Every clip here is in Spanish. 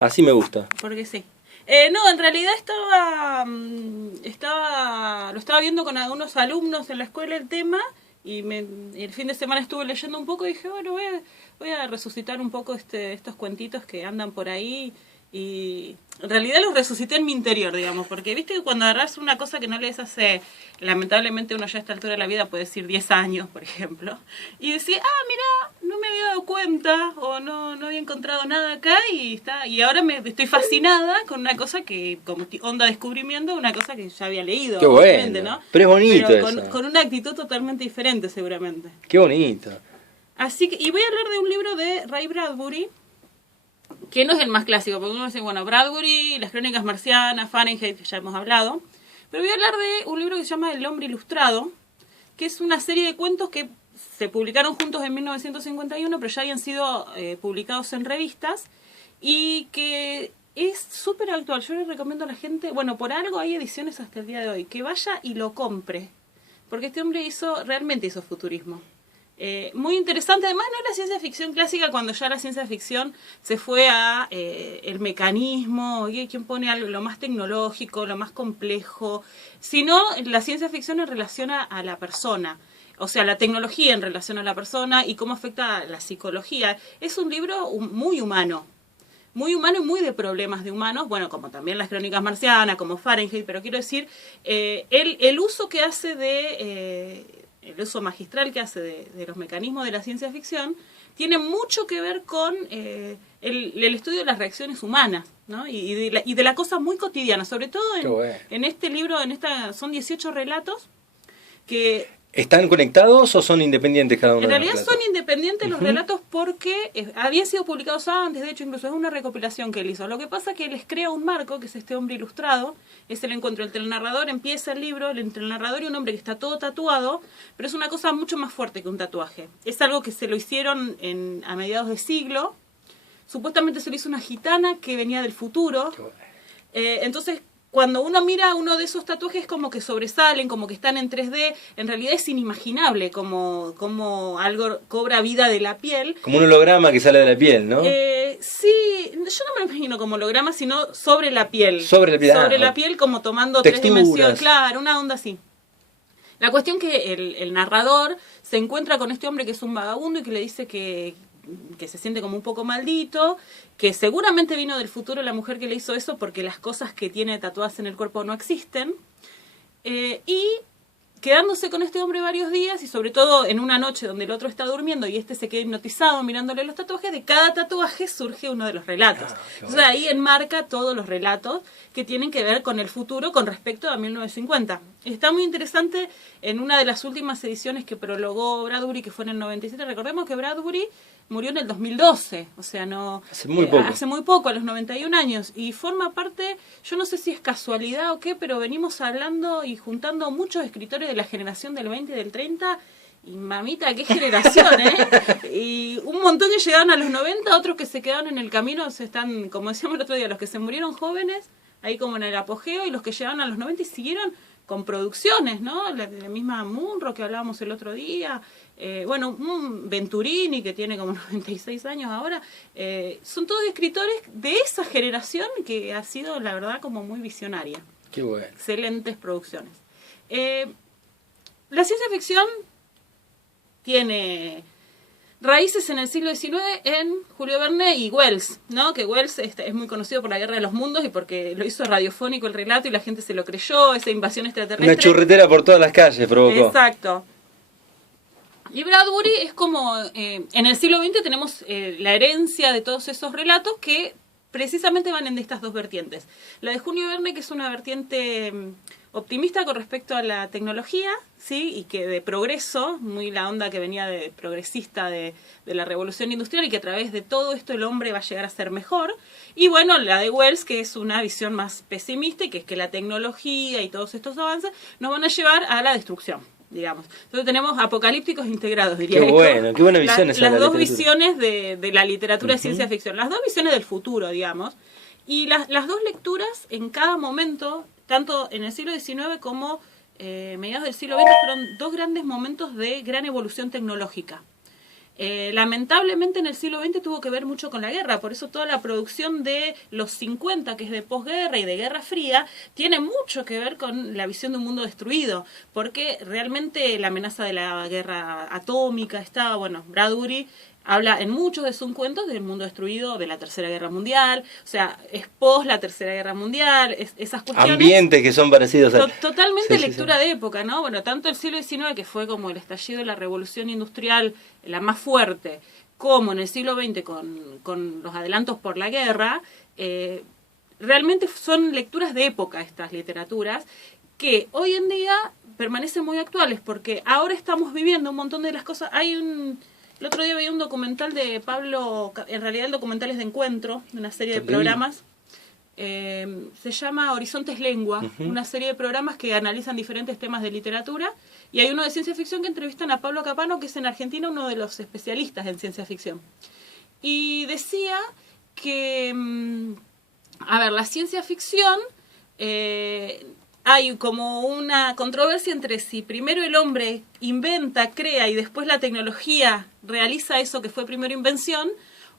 Así me gusta. Porque sí. No, en realidad lo estaba viendo con algunos alumnos en la escuela el tema y el fin de semana estuve leyendo un poco y dije, bueno, voy a resucitar un poco estos cuentitos que andan por ahí y en realidad los resucité en mi interior, digamos, porque viste que cuando agarras una cosa que no lees hace, lamentablemente uno ya a esta altura de la vida puede decir 10 años, por ejemplo, y decía, mira, no me había dado cuenta o no había encontrado nada acá y ahora me estoy fascinada con una cosa que, como onda descubrimiento, una cosa que ya había leído, Qué obviamente, bueno. ¿no? Pero es bonito Pero eso. con una actitud totalmente diferente, seguramente. Qué bonito. Así que, y voy a hablar de un libro de Ray Bradbury, que no es el más clásico, porque uno dice, bueno, Bradbury, las crónicas marcianas, Fahrenheit, que ya hemos hablado. Pero voy a hablar de un libro que se llama El hombre ilustrado, que es una serie de cuentos que se publicaron juntos en 1951, pero ya habían sido publicados en revistas, y que es súper actual. Yo le recomiendo a la gente, bueno, por algo hay ediciones hasta el día de hoy, que vaya y lo compre, porque este hombre realmente hizo futurismo. Muy interesante, además no es la ciencia ficción clásica cuando ya la ciencia ficción se fue a el mecanismo, quien pone algo, lo más tecnológico, lo más complejo, sino la ciencia ficción en relación a la persona, o sea, la tecnología en relación a la persona y cómo afecta a la psicología. Es un libro muy humano y muy de problemas de humanos, bueno, como también las crónicas marcianas, como Fahrenheit, pero quiero decir, el uso que hace el uso magistral que hace de los mecanismos de la ciencia ficción, tiene mucho que ver con el estudio de las reacciones humanas, ¿no? Y de la cosa muy cotidiana, sobre todo en este libro, son 18 relatos que... ¿Están conectados o son independientes cada uno En de los realidad relatos? son independientes los relatos porque habían sido publicados antes, de hecho incluso es una recopilación que él hizo. Lo que pasa es que les crea un marco, que es este hombre ilustrado, es el encuentro entre el narrador, empieza el libro, entre el narrador y un hombre que está todo tatuado, pero es una cosa mucho más fuerte que un tatuaje. Es algo que se lo hicieron a mediados de siglo, supuestamente se lo hizo una gitana que venía del futuro, entonces... Cuando uno mira uno de esos tatuajes como que sobresalen, como que están en 3D, en realidad es inimaginable como algo cobra vida de la piel. Como un holograma que sale de la piel, ¿no? Sí, yo no me lo imagino como holograma, sino sobre la piel. Sobre la piel. Sobre la piel como tomando texturas. 3 dimensiones, claro, una onda así. La cuestión que el narrador se encuentra con este hombre que es un vagabundo y que le dice que se siente como un poco maldito, que seguramente vino del futuro la mujer que le hizo eso porque las cosas que tiene tatuadas en el cuerpo no existen, y quedándose con este hombre varios días y sobre todo en una noche donde el otro está durmiendo y este se queda hipnotizado mirándole los tatuajes, de cada tatuaje surge uno de los relatos. Entonces ahí enmarca todos los relatos que tienen que ver con el futuro con respecto a 1950. Está muy interesante en una de las últimas ediciones que prologó Bradbury, que fue en el 97. Recordemos que Bradbury murió en el 2012, o sea, no hace muy poco, a los 91 años, y forma parte, yo no sé si es casualidad o qué, pero venimos hablando y juntando muchos escritores de la generación del 20 y del 30, y mamita, qué generación, ¿eh? Y un montón que llegaron a los 90, otros que se quedaron en el camino, están, como decíamos el otro día, los que se murieron jóvenes, ahí como en el apogeo, y los que llegaron a los 90 y siguieron con producciones, ¿no? La misma Munro que hablábamos el otro día, bueno, Venturini que tiene como 96 años ahora, son todos escritores de esa generación que ha sido, la verdad, como muy visionaria. Qué bueno. Excelentes producciones. La ciencia ficción tiene raíces en el siglo XIX en Julio Verne y Wells, ¿no? Que Wells es muy conocido por la Guerra de los Mundos y porque lo hizo radiofónico el relato y la gente se lo creyó, esa invasión extraterrestre. Una churretera por todas las calles provocó. Exacto. Y Bradbury es como, en el siglo XX tenemos la herencia de todos esos relatos que precisamente van en estas dos vertientes. La de Julio Verne, que es una vertiente optimista con respecto a la tecnología, ¿sí? Y que de progreso, muy la onda que venía de progresista de la revolución industrial y que a través de todo esto el hombre va a llegar a ser mejor. Y bueno, la de Wells, que es una visión más pesimista y que es que la tecnología y todos estos avances nos van a llevar a la destrucción, digamos. Entonces tenemos apocalípticos integrados, diría. Qué bueno, qué buena visión esa. Las dos visiones de la literatura de ciencia ficción, las dos visiones del futuro, digamos. Y las dos lecturas en cada momento, tanto en el siglo XIX como mediados del siglo XX, fueron dos grandes momentos de gran evolución tecnológica. lamentablemente en el siglo XX tuvo que ver mucho con la guerra, por eso toda la producción de los 50, que es de posguerra y de Guerra Fría, tiene mucho que ver con la visión de un mundo destruido, porque realmente la amenaza de la guerra atómica estaba, bueno, Bradbury habla en muchos de sus cuentos del mundo destruido, de la Tercera Guerra Mundial, o sea, es post la Tercera Guerra Mundial, esas cuestiones. Ambientes que son parecidos a... Totalmente sí, lectura de época, ¿no? Bueno, tanto el siglo XIX, que fue como el estallido de la revolución industrial, la más fuerte, como en el siglo XX con los adelantos por la guerra, realmente son lecturas de época estas literaturas, que hoy en día permanecen muy actuales, porque ahora estamos viviendo un montón de las cosas. El otro día veía un documental de Pablo, en realidad el documental es de Encuentro, de una serie de programas, se llama Horizontes Lengua, una serie de programas que analizan diferentes temas de literatura, y hay uno de ciencia ficción que entrevistan a Pablo Capano, que es en Argentina uno de los especialistas en ciencia ficción. Y decía que, a ver, la ciencia ficción... hay como una controversia entre si primero el hombre inventa, crea y después la tecnología realiza eso que fue primero invención,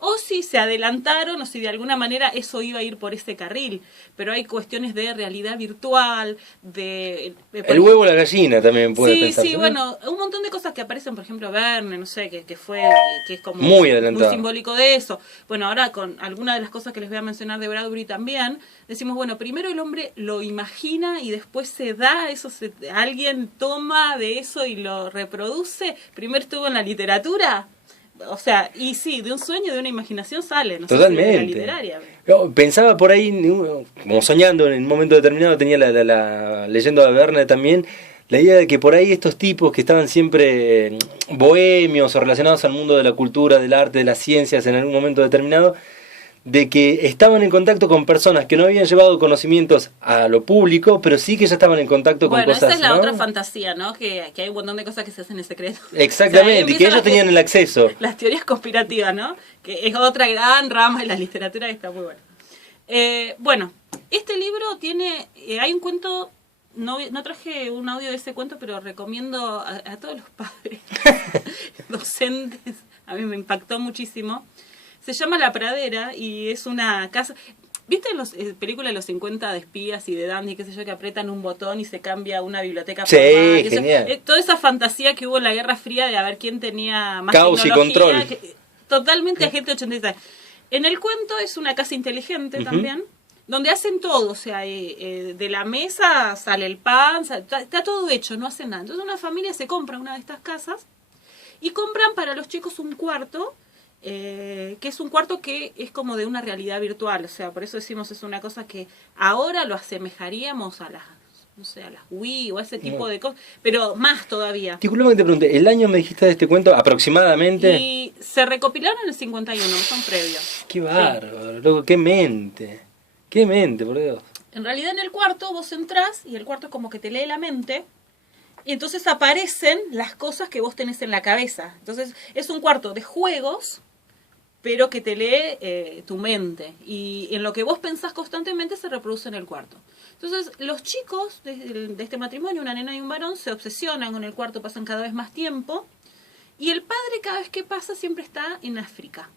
o si se adelantaron o si de alguna manera eso iba a ir por ese carril. Pero hay cuestiones de realidad virtual, el huevo o la gallina también puede pensar. Sí, bueno, un montón de cosas que aparecen, por ejemplo, Verne, no sé, que es como muy adelantado, muy simbólico de eso. Bueno, ahora con alguna de las cosas que les voy a mencionar de Bradbury también, decimos, bueno, primero el hombre lo imagina y después se da, alguien toma de eso y lo reproduce. Primero estuvo en la literatura. O sea, y sí, de un sueño, de una imaginación sale, no totalmente. sé si de la literaria. Yo pensaba por ahí, como soñando en un momento determinado, tenía la leyenda de Verne también, la idea de que por ahí estos tipos que estaban siempre bohemios o relacionados al mundo de la cultura, del arte, de las ciencias en algún momento determinado, de que estaban en contacto con personas que no habían llevado conocimientos a lo público, pero sí que ya estaban en contacto con cosas... Bueno, esa es la ¿no? otra fantasía, ¿no? Que hay un montón de cosas que se hacen en secreto. Exactamente, o sea, y que ellos tenían el acceso. Las teorías conspirativas, ¿no? Que es otra gran rama de la literatura que está muy buena. Bueno, este libro tiene... hay un cuento... No traje un audio de ese cuento, pero recomiendo a todos los padres, docentes, a mí me impactó muchísimo. Se llama La Pradera y es una casa... ¿Viste en las películas de los 50 de espías y de dandy, qué sé yo, que apretan un botón y se cambia una biblioteca por sí, genial. Toda esa fantasía que hubo en la Guerra Fría de a ver quién tenía más caos tecnología. Y control. Totalmente Agente 86. En el cuento es una casa inteligente también, donde hacen todo, o sea, de la mesa sale el pan, está todo hecho, no hacen nada. Entonces una familia se compra una de estas casas y compran para los chicos un cuarto, que es un cuarto que es como de una realidad virtual, o sea, por eso decimos es una cosa que ahora lo asemejaríamos a las, no sé, a las Wii o a ese tipo de cosas, pero más todavía. Disculpame que te pregunté, ¿el año me dijiste de este cuento aproximadamente? Y se recopilaron en el 51, son previos. Qué bárbaro, sí. Loco, qué mente, por Dios. En realidad en el cuarto vos entrás y el cuarto es como que te lee la mente. Y entonces aparecen las cosas que vos tenés en la cabeza. Entonces es un cuarto de juegos, pero que te lee tu mente. Y en lo que vos pensás constantemente se reproduce en el cuarto. Entonces los chicos de este matrimonio, una nena y un varón, se obsesionan con el cuarto, pasan cada vez más tiempo. Y el padre cada vez que pasa siempre está en África.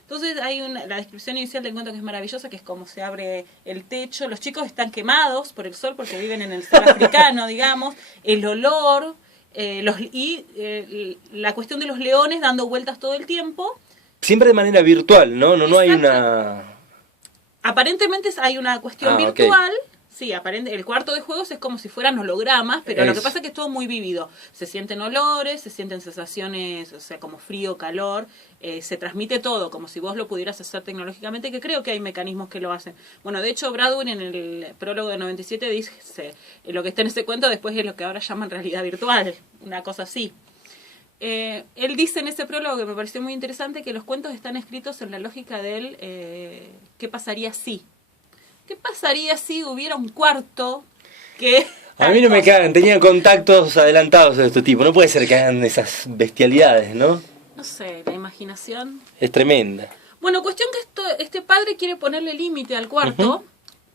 Entonces hay la descripción inicial del cuento que es maravillosa, que es como se abre el techo. Los chicos están quemados por el sol porque viven en el sol africano, digamos. El olor la cuestión de los leones dando vueltas todo el tiempo. Siempre de manera virtual, ¿no? No hay una... Aparentemente hay una cuestión virtual. Okay. Sí, el cuarto de juegos es como si fueran hologramas, pero lo que pasa es que es todo muy vívido. Se sienten olores, se sienten sensaciones, o sea, como frío, calor, se transmite todo, como si vos lo pudieras hacer tecnológicamente, que creo que hay mecanismos que lo hacen. Bueno, de hecho, Bradbury en el prólogo de 97 dice lo que está en ese cuento después es lo que ahora llaman realidad virtual, una cosa así. Él dice en ese prólogo, que me pareció muy interesante, que los cuentos están escritos en la lógica del ¿qué pasaría si? ¿Qué pasaría si hubiera un cuarto que... A mí no me cagan, tenían contactos adelantados de este tipo. No puede ser que hagan esas bestialidades, ¿no? No sé, la imaginación... Es tremenda. Bueno, cuestión que este padre quiere ponerle límite al cuarto,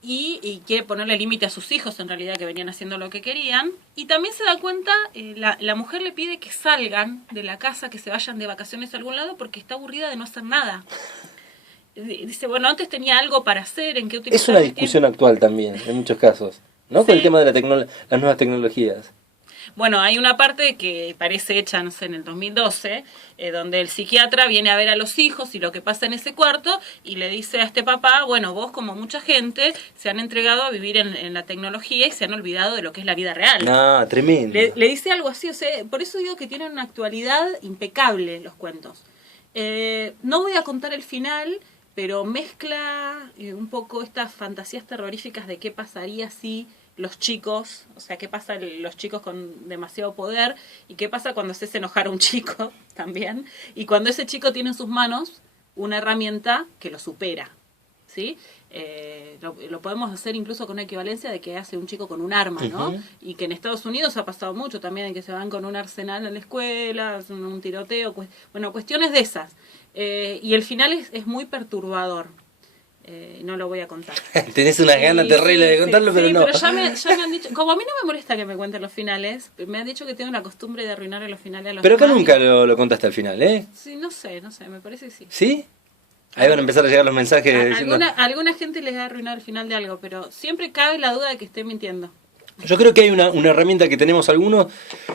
y quiere ponerle límite a sus hijos, en realidad, que venían haciendo lo que querían. Y también se da cuenta, la mujer le pide que salgan de la casa, que se vayan de vacaciones a algún lado, porque está aburrida de no hacer nada. Dice, bueno, antes tenía algo para hacer, ¿en qué utilizar Es una mi discusión tiempo? actual también, en muchos casos, ¿no? Sí. Con el tema de las nuevas tecnologías. Bueno, hay una parte que parece hecha, no sé, en el 2012, donde el psiquiatra viene a ver a los hijos y lo que pasa en ese cuarto y le dice a este papá, bueno, vos como mucha gente se han entregado a vivir en la tecnología y se han olvidado de lo que es la vida real. Ah, tremendo. Le dice algo así, o sea, por eso digo que tienen una actualidad impecable los cuentos. No voy a contar el final, pero mezcla un poco estas fantasías terroríficas de qué pasaría si los chicos, o sea, qué pasa los chicos con demasiado poder y qué pasa cuando haces enojar a un chico también, y cuando ese chico tiene en sus manos una herramienta que lo supera, ¿sí? Lo podemos hacer incluso con equivalencia de que hace un chico con un arma, ¿no? Ujú. Y que en Estados Unidos ha pasado mucho también, en que se van con un arsenal en la escuela, hacen un tiroteo, bueno, cuestiones de esas. Y el final es muy perturbador. No lo voy a contar. Tenés unas ganas terribles de contarlo, pero no. Pero ya me han dicho, como a mí no me molesta que me cuenten los finales, me han dicho que tengo la costumbre de arruinarle los finales a los Pero acá demás. nunca lo contaste al final, ¿eh? Sí, no sé, me parece que sí. ¿Sí? Ahí van a empezar a llegar los mensajes diciendo... Alguna gente les ha arruinado el final de algo, pero siempre cabe la duda de que esté mintiendo. Yo creo que hay una herramienta que tenemos algunos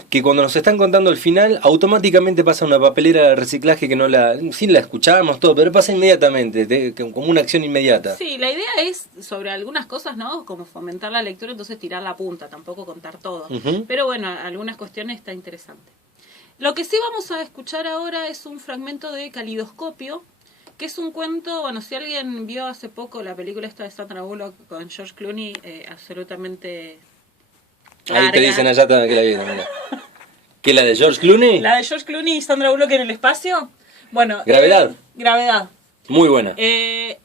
que cuando nos están contando el final automáticamente pasa a una papelera de reciclaje que sí la escuchamos todo, pero pasa inmediatamente, como una acción inmediata. Sí, la idea es sobre algunas cosas, ¿no? Como fomentar la lectura, entonces tirar la punta, tampoco contar todo. Ujú. Pero bueno, algunas cuestiones está interesante. Lo que sí vamos a escuchar ahora es un fragmento de Calidoscopio, que es un cuento, bueno, si alguien vio hace poco la película esta de Sandra Bullock con George Clooney, absolutamente... Ahí te larga. dicen allá que la vieron, mira. ¿Qué, la de George Clooney? La de George Clooney y Sandra Bullock en el espacio. Bueno, Gravedad. Gravedad. Muy buena. Esta